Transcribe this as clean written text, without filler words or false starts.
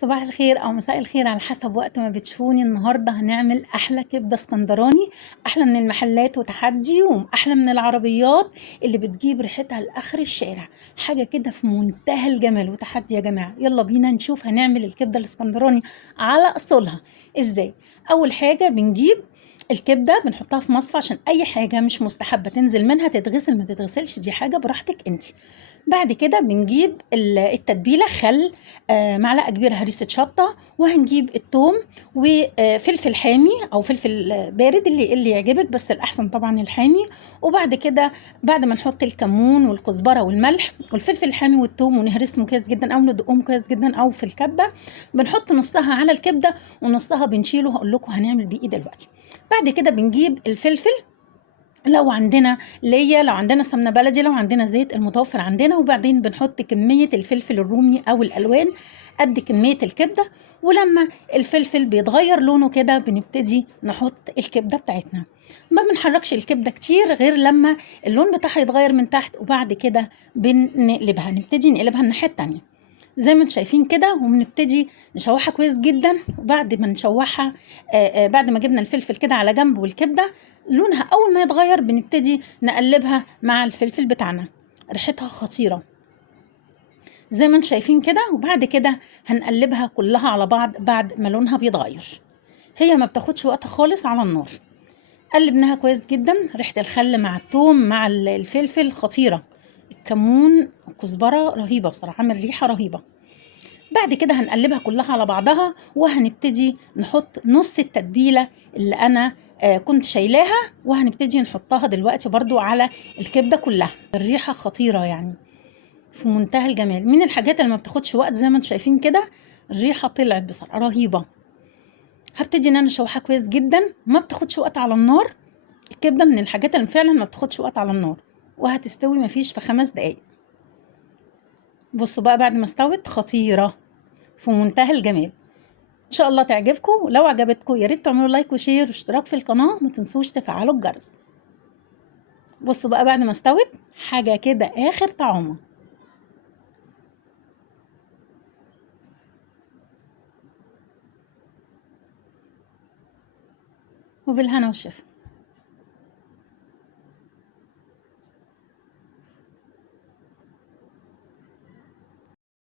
صباح الخير أو مساء الخير على حسب وقت ما بتشوفوني. النهاردة هنعمل أحلى كبدة اسكندراني، أحلى من المحلات وتحدي، وأحلى من العربيات اللي بتجيب ريحتها لآخر الشارع. حاجة كده في منتهى الجمال وتحدي يا جماعة. يلا بينا نشوف هنعمل الكبدة الاسكندراني على أصولها إزاي. أول حاجة بنجيب الكبدة بنحطها في مصفى عشان أي حاجة مش مستحبة تنزل منها تتغسل ما تتغسلش، دي حاجة براحتك انت. بعد كده بنجيب التتبيلة، خل، معلقة كبيرة هريسة شطة، وهنجيب الثوم وفلفل حامي أو فلفل بارد اللي يعجبك، بس الأحسن طبعا الحامي. وبعد كده بعد ما نحط الكمون والكزبرة والملح والفلفل الحامي والثوم ونهرسهم كويس جدا أو ندقهم كويس جدا أو في الكبة، بنحط نصها على الكبدة ونصها بنشيله. هقول لكم هنعمل بيه ايه دلوقتي. بعد كده بنجيب الفلفل، لو عندنا لو عندنا سمنه بلدي، لو عندنا زيت المتوفر عندنا، وبعدين بنحط كميه الفلفل الرومي او الالوان قد كميه الكبده. ولما الفلفل بيتغير لونه كده بنبتدي نحط الكبده بتاعتنا. ما بنحركش الكبده كتير غير لما اللون بتاعها يتغير من تحت، وبعد كده نبتدي نقلبها الناحيه التانيه زي ما انتم شايفين كده، وبنبتدي نشوحها كويس جدا. وبعد ما نشوحها بعد ما جبنا الفلفل كده على جنب والكبده لونها اول ما يتغير بنبتدي نقلبها مع الفلفل بتاعنا، ريحتها خطيره زي ما انتم شايفين كده. وبعد كده هنقلبها كلها على بعض بعد ما لونها بيتغير. هي ما بتاخدش وقت خالص على النار. قلبناها كويس جدا، ريحه الخل مع الثوم مع الفلفل خطيره، الكمون والكزبره رهيبه بصراحه، عامل ريحه رهيبه. بعد كده هنقلبها كلها على بعضها، وهنبتدي نحط نص التتبيلة اللي أنا كنت شايلاها، وهنبتدي نحطها دلوقتي برضو على الكبدة كلها. الريحة خطيرة يعني في منتهى الجمال، من الحاجات اللي ما بتاخدش وقت زي ما انتم شايفين كده. الريحة طلعت بصراحة رهيبة. هبتدي ان انا اشوحها كويس جدا، ما بتاخدش وقت على النار. الكبدة من الحاجات اللي فعلا ما بتاخدش وقت على النار، وهتستوي مفيش في 5 دقايق. بصوا بقى بعد ما استوت خطيرة في منتهى الجمال. ان شاء الله تعجبكم، ولو عجبتكم يا ريت تعملوا لايك وشير واشتراك في القناه، ما تنسوش تفعلوا الجرس. بصوا بقى بعد ما استوت حاجه كده اخر طعامه، وبالهنا والشفا.